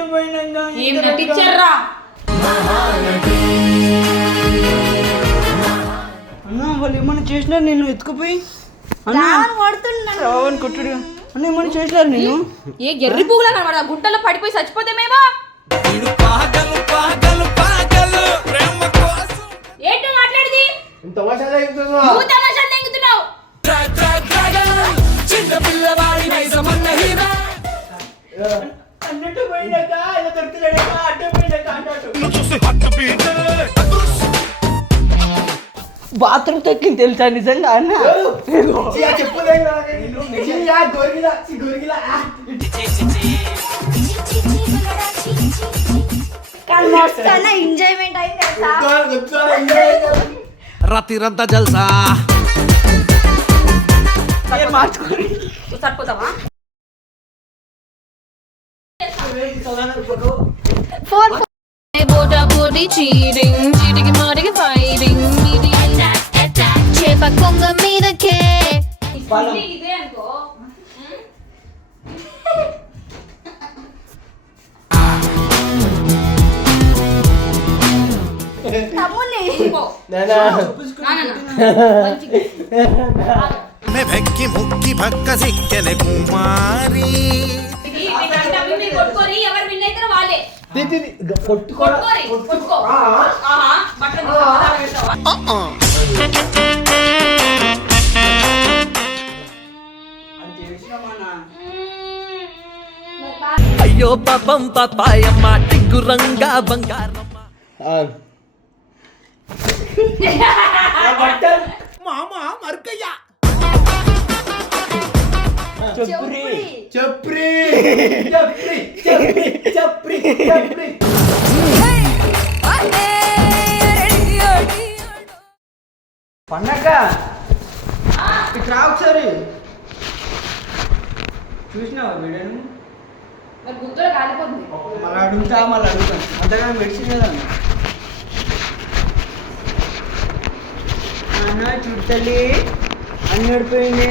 ఇటు పోయినాక ఏం నటించారా అన్న వాళ్ళు ఏమన్నా చేసినారు నేను ఎత్తుకుపోయి అన్న కొడుతున్నాను రావని కొట్టుడు. అన్న ఏమన్నా చేసినారు నేను ఏ ఎర్రి పువ్వులా కనబడ గుంటలో పడిపోయి చచ్చిపోతే మేమో. ఏంటో మాట్లాడేది? తమాషా చెప్తున్నా నువ్వు తమాషాలు తెంగుతున్నావు అన్నట్టు బాత్రూమ్ తక్కింది తెలుసా నిజంగా అన్న? ఎంజాయ్మెంట్ అయింది తెలుసా? రాత్రిరంతా జల్సా? మార్చుకోండి ఫోన్ బోటా బోటి చీటింగ్ చీటికి మాటికి ఫైటింగ్ చేప కొంగ మీదకే ఇదే అనుకో. వెక్కి ముక్కి పక్క సిక్కెన కుమారి. అది చేసినామన్నా అయ్యో పాపం పాపాయమ్మ టిగ్గురంగా బంగారమ్మ. మామ మరుకయ్య. చెప్రి చెప్రి రా ఒకసారి చూసినావా వీడియోను? మళ్ళీ అడుగుతా మళ్ళీ అడుగుతాను అంతగా మెడిసిన్ కదా అన్న చుట్టలి అన్నడు పోయింది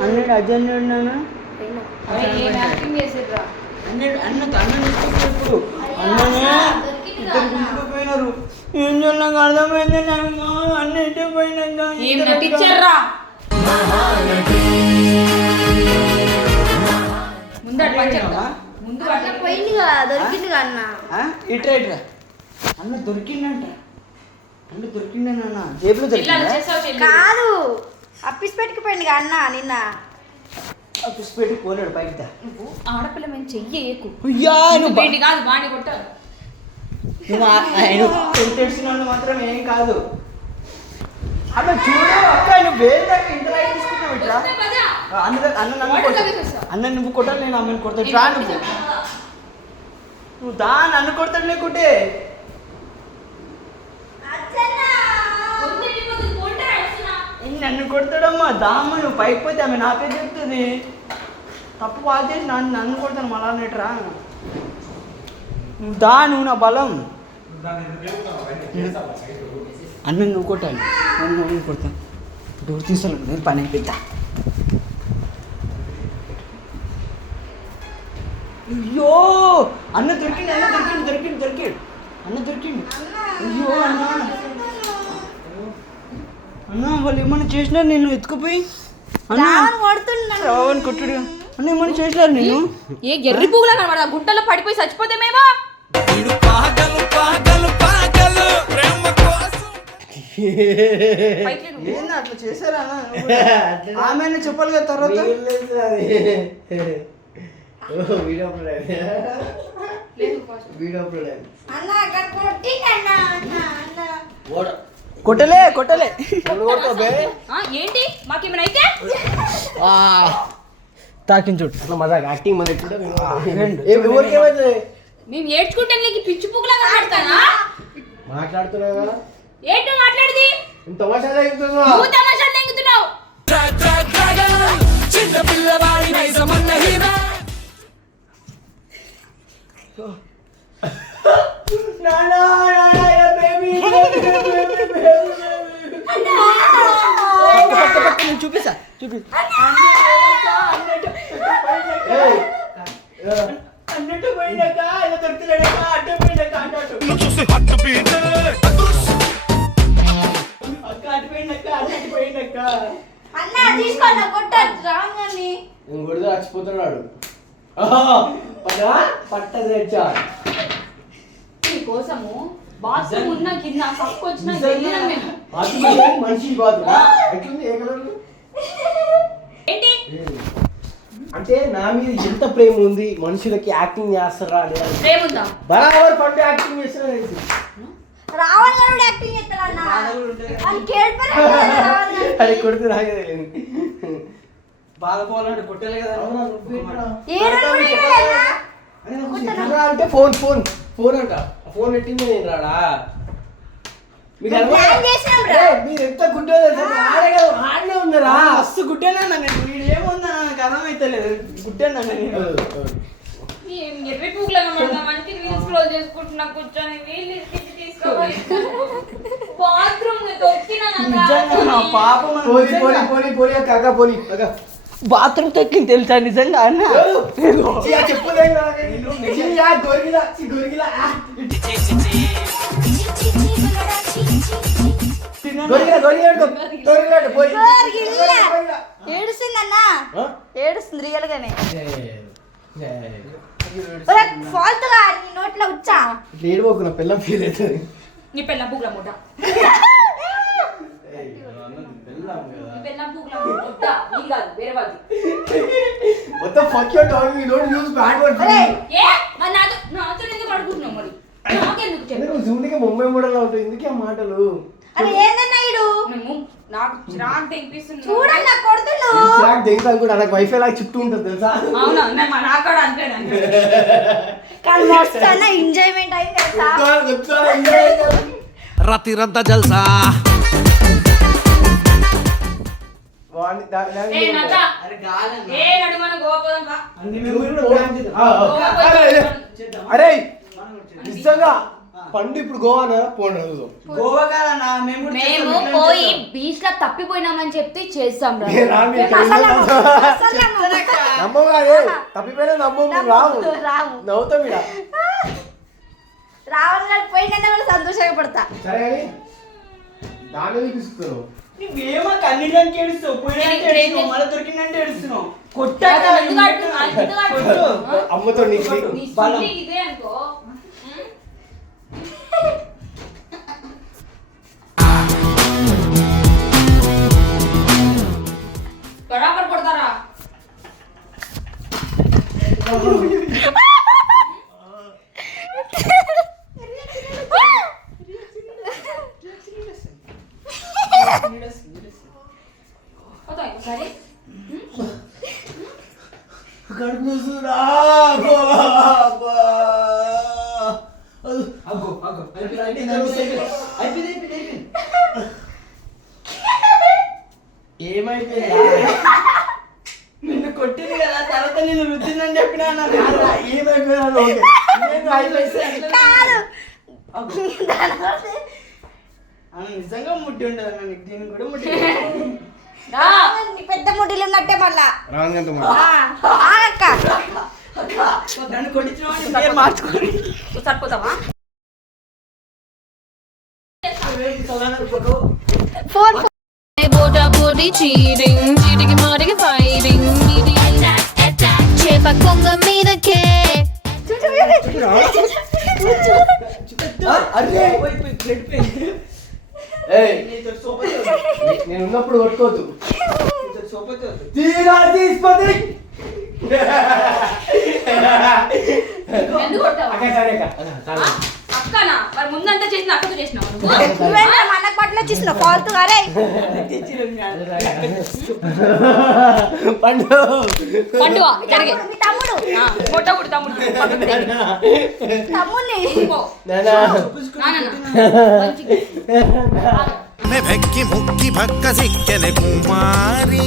అన్నడు అజన్ ఉన్నాను అన్నడు అన్న అన్న ఇప్పుడు అన్ననే ఇద్దరు గుంజుకుపోయినారు ఏం చేయలేక అర్థమైంది నాకు అన్న ఇటు పోయినాక ఏం నటించారా ముందు అటు పంచారు ముందు అన్న అటు పోయింది కదా దొరికింది కదా అన్న ఇట్రా ఇట్రా అన్న దొరికిందంట. అన్న దొరికిందన్న జేబులో దొరికిందా? కాదు అప్పిసి పెట్టుకుపోయింది అన్న నిన్న. పుష్పెట్టి పోలేడు దా. నువ్వు ఆడపిల్ల మేము చెయ్యకు. అయ్యా నువ్వు కాదు నువ్వు ఆయన వాళ్ళు మాత్రం ఏం కాదు. అన్న చూడు అక్క నువ్వు వేరే దాకా ఇంత లైట్ తీసుకున్నావు ఇట్లా వస్తే పదా. అన్న అన్న నన్ను నువ్వు కొట్టాలి నేను అమ్మని కొడతాను. రా నువ్వు. నువ్వు దా నన్ను కొడతాడు లేకుంటే వద్దు, వెళ్ళిపోతుంది. పోండిరా, వస్తున్నా. ఏ, నన్ను కొడతాడమ్మా దామ్మ నువ్వు పైకి పోతే ఆమె నా పేరు చెప్తుంది. తప్పు వాళ్ళు చేసి నన్ను నన్ను కొడతాను మళ్ళా నెట్రా నువ్వు దా నువ్వు నా బలం. అన్న నువ్వు కొట్టాలి. నేను నేను కొడతాను డోర్ తీసాను నేను పని అయిపోతా అయ్యో అన్న దొరికింది అన్న దొరికింది దొరికింది దొరికిండు అన్న దొరికింది. అయ్యో అన్న. అన్న వాళ్ళు ఏమన్నా చేసినారు నేను ఎత్తుకుపోయి? అన్న కొడుతున్నాను రావని కొట్టుడు. అన్న ఏమన్నా చేసినారు నేను ఏ ఎర్రి పువ్వులా కనబడ గుంటలో పడిపోయి చచ్చిపోతే మేమో. ఏంది అట్లా చేశారా? ఆమె చెప్పాలి కదా తర్వాత? వీడియో అప్లోడ్ వీడియో కొట్టలే కొట్టలే. ఆ, ఏంటి? మాకేమైనా అయితే? తాకించుడు అట్లా మజా యాక్టింగ్ మన. ఎవరికి ఏమైతుంది మేము ఏడ్చుకుంటే నీకు పిచ్చి పువ్వులా కనబడతానా మాట్లాడుతున్నావు కదా. ఏంటో మాట్లాడేది? ఇంత తమాషా అన్న తీసుకోండి కొట్టద్దు రాగాని. నేను కొడితే చచ్చిపోతున్నాడు. పట్టా పట్ట తెచ్చా నీ కోసము బాత్రూమ్ ఉన్న కింద కప్పు వచ్చిన వెళ్ళినాం మేము. మనిషి బాధ ఎట్లుంది? ఏ కలర్? ఏంటి? అంటే నా మీద ఎంత ప్రేమ ఉంది? మనుషులకి యాక్టింగ్ చేస్తారా అని బరాబర్ పంట యాక్టింగ్ చేస్తున్నా రావణ్ గారు యాక్టింగ్ చేస్తాడు అన్న. బాధ కూడా ఉంటుంది. అని కేಳ್పరే రావణ్ గారు. అది కొడితే తెలియదు బాధపోవాలంటే కొట్టాలి కదా. అంటే ఫోన్ ఫోన్ ఫోన్ అంట. ఫోన్ పెట్టింది నేను రాడా? మీరు ఎంత గుడ్డో ఆడనే ఉన్నారా మస్తు గుడ్డేనా నేను వీడు ఏముందా నాకు? అర్థమైతలేదు. గుడ్డేనా నేను ఎర్రి పూగులాగా పడదామంటే రీల్స్ స్క్రోల్ చేసుకుంటున్నా కూర్చొని వీళ్ళు తీసుకోవాలి బాత్రూమ్ తొక్కినా నిజంగా నా పాపం అని పోనీ నిజంగా. పోనీ పోనీ పోనీ అక్క అక్క పోనీ అక్క బాత్రూమ్ తొక్కింది తెలుసా నిజంగా అన్న చీ, ఆ చెప్పుదే చీ, ఆ గొరిగిలా చీ, గొరిగిలా ఆ. గొరిగిలా గొరిగిలా అడుగు. గొరిగిలా అడుగు, పోనీ. గొరిగిలా. గొరిగిలా. ఏడుస్తుంది అన్న ఆ? ఏడుస్తుంది రియల్ గానే ఏ. ఫాల్తుగా నీ నోట్లో వచ్చా ఏడవకు, నా పిల్లం ఫీల్ అవుతుంది. నీ పెళ్ళ పూగుల మూట. మొత్తం fuck you dog you don't use bad words ఒరేయ్, ఏ? మరి నాతో నాతో ఎందుకు అడుగుతున్నావు మరి? నాకెందుకు చెప్పు? ఎందుకు జూనికి ముంబై మోడల్ అవుతాయి ఎందుకే మాటలు. అరే ఏందన్నా ఇడు నాకు చిరాకు తెప్పిస్తుంది చూడండి నా కొడుతులు. చిరాకు దిగుతాను కూడా నాకు వైఫై లాగా చుట్టూ ఉంటుంది తెలుసా? అవునా? నేను మా నాకు కూడా అంతేనండి కానీ మస్తు అన్న ఎంజాయ్మెంట్ అయింది జల్సా. అరే. నిజంగా పండు ఇప్పుడు గోవానా పోను గోవా కాదన్న మేము కూడా పోయి. బీచ్లో తప్పిపోయినామని చెప్తే చేస్తాం రా అసలు అసలు కాదే తప్పిపోయినా రావు రాము నవ్వుతాం ఇక రావణ్ గారు పోయిందంటే కూడా సంతోషంగా పడతా సరే కానీ దాని మీద తీసుకున్నావు నువ్వేమో కన్నీళ్ళకి ఏడుస్తావు పోయినంటే నేను ఇప్పుడేం ఏడుస్తున్నావు చేస్తా? మళ్ళీ దొరికిందంటే ఏడుస్తున్నావు కొట్టాక అసలు ఎందుకు ఆడుతున్నావు? ఎందుకు ఆడుతున్నావు? కొట్టు. అమ్మతో నీకు నీ బలం. సుల్లి ఇదే అనుకో బరాబర్ కొడతారా ఏమైపోయిందా నిన్ను కొట్టింది కదా తర్వాత నేను రుద్దిందని చెప్పినా. ఏమైపోయినా ఓకే. నేను అయిపోయి నిజంగా ముట్టి ఉండదు అన్న నీకు. దీనికి కూడా ముట్టి పెద్ద ముడిలు ఉన్నట్టే మళ్ళా. నన్ను కొట్టించిన మార్చుకోండి. సరిపోతావా ఫోన్ బోటా బోటి చీటింగ్ చీటికి మాటికి మీది చేప కొంగ మీదకే. నేను ఉన్నప్పుడు కొట్టుకోవద్దు. తీరా తీసుకొని ఎందుకు కొట్టావా సరే ఆ? అక్కనా మరి ముందంతా చేసిన అక్కతో చేసినావా నువ్వు? నువ్వేంద్ర మన బట్టలు వచ్చేసిన ఫాల్తు మీ అన్న. పండు పండువా జరిగే మీ తమ్ముడు ఆ, కొట్టకూడదు తమ్ముడు పక్కకు తిరిగి. తమ్ముడిని పో. నానా నాన్న మంచిగా. నే వెక్కి ముక్కి భక్క సిక్కెనే కుమారి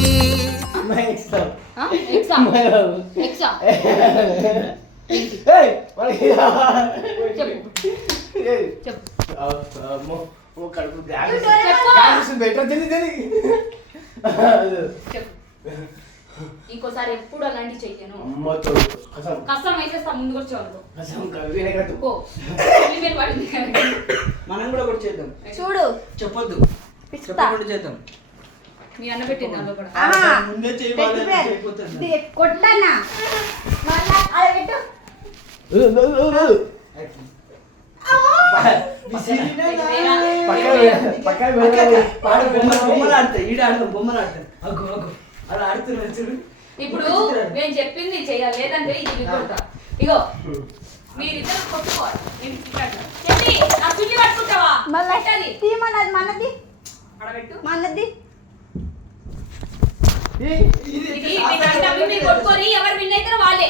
ఇస్తాం ఆ? ఎక్సా ఎక్సా ఏయ్ మనకి ఇంకోసారి ఎప్పుడు అలాంటి చెయ్యను అమ్మ తోడు కసం కష్టం వేసేస్తా మీద. మనం కూడా ఒకటి చేద్దాం చూడు చెప్పొద్దు. చెప్పకుండా చేద్దాం మీ అన్న పెట్టింది కూడా. ముందే మళ్ళా పెట్టు ఇప్పుడు నేను చెప్పింది చెయ్యాలి లేదంటే ఇది ఇగో మీరిద్దరు కొట్టుకోవాలి. నా పట్టుకుంటావా? మళ్ళా మనది? అడబెట్టు మనది? ఇది కొట్టుకొని ఎవరు విన్ వాళ్ళే.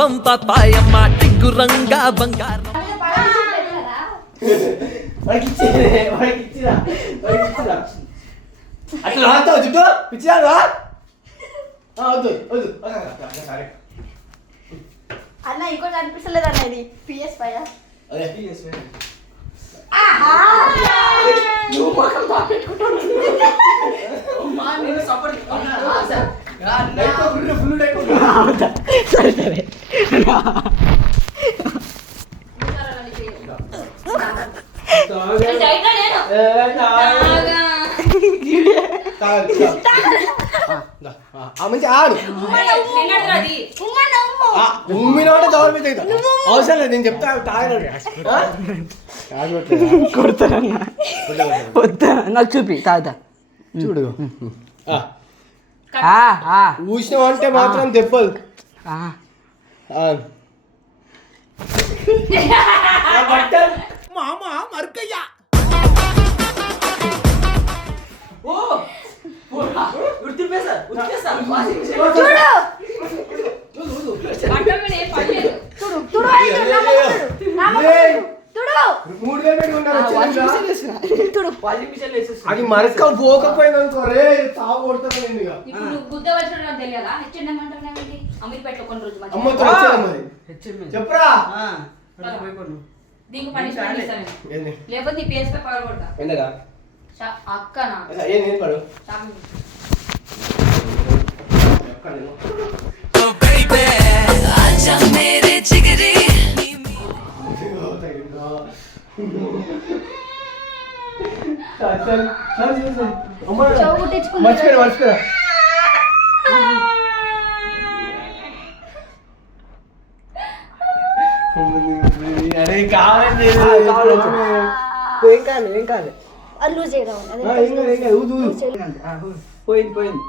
అయ్యో పాపం పాపాయమ్మ టింగురంగా బంగారం అట్లా రాస్తావు చుట్టూ పిచ్చిరా వద్దు వద్దు. సరే. అన్న ఇంకోటి అనిపిస్తలేదు అన్న ఇది పిఎస్ ఫైవ్ అదే. నువ్వు నేను సపోర్ట్ ఫుల్ డైట్ సరే సరే. మంచి ఆడు ఉమ్మినోటే. అవసరం లేదు నేను చెప్తా తాగినాడు కొడతారన్నా వద్దా నాకు చూపి తాగుతా చూడు ఆ, ఆ, ఊసినావంటే మాత్రం దెబ్బలు. మామ మర్కయ్యా. చూడు. చూడు. అది మూడు వేలు మరక పోకపోయింది అనుకో రే తావు కొడతాను ఇక. ఇప్పుడు గుద్ద వచ్చిన తెలియదా హెచ్ఎండి అమీర్పేటలో కొన్ని. అమ్మతో మరి. చెప్పురా. దీనికి పనిష్మెంట్ ఇస్తాను లేకపోతే నీ పేస్ పై అక్కనా? ఏం పడు. మర్చిపోయా మర్చిపోయా అరే కావాలి ఏం కాదు ఏం కాదు అది లూజ్ చేయడం అదే ఆ, ఏం కాదు ఏం కాదు ఊదు ఊదు లూజ్ చేయడం. ఆ, పోయింది పోయింది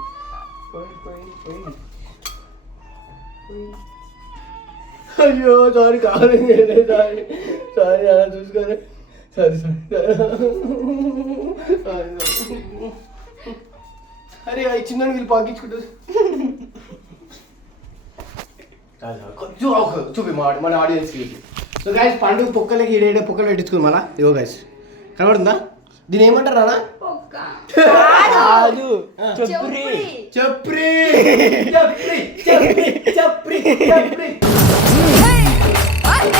పోయింది పోయింది పోయింది అయ్యో సారీ కావాలి సారీ సారీ అలా చూసుకోలే సారీ సారీ. అరే ఈ చిన్న వీళ్ళు పాకించుకుంటూ కొంచెం ఒక చూపి మా మన ఆడియన్స్కి సో గైస్ పండుగ పొక్కలకి ఈడేడే పొక్కలు పెట్టించుకుంది మళ్ళా ఇగో గైస్ కనబడుతుందా? దీని ఏమంటారు అన్న పొక్క. కాదు. చెప్పురి. చెప్పురి. చెప్రి చెప్రి చెప్రి చెప్రి చెప్రి చాప్రి,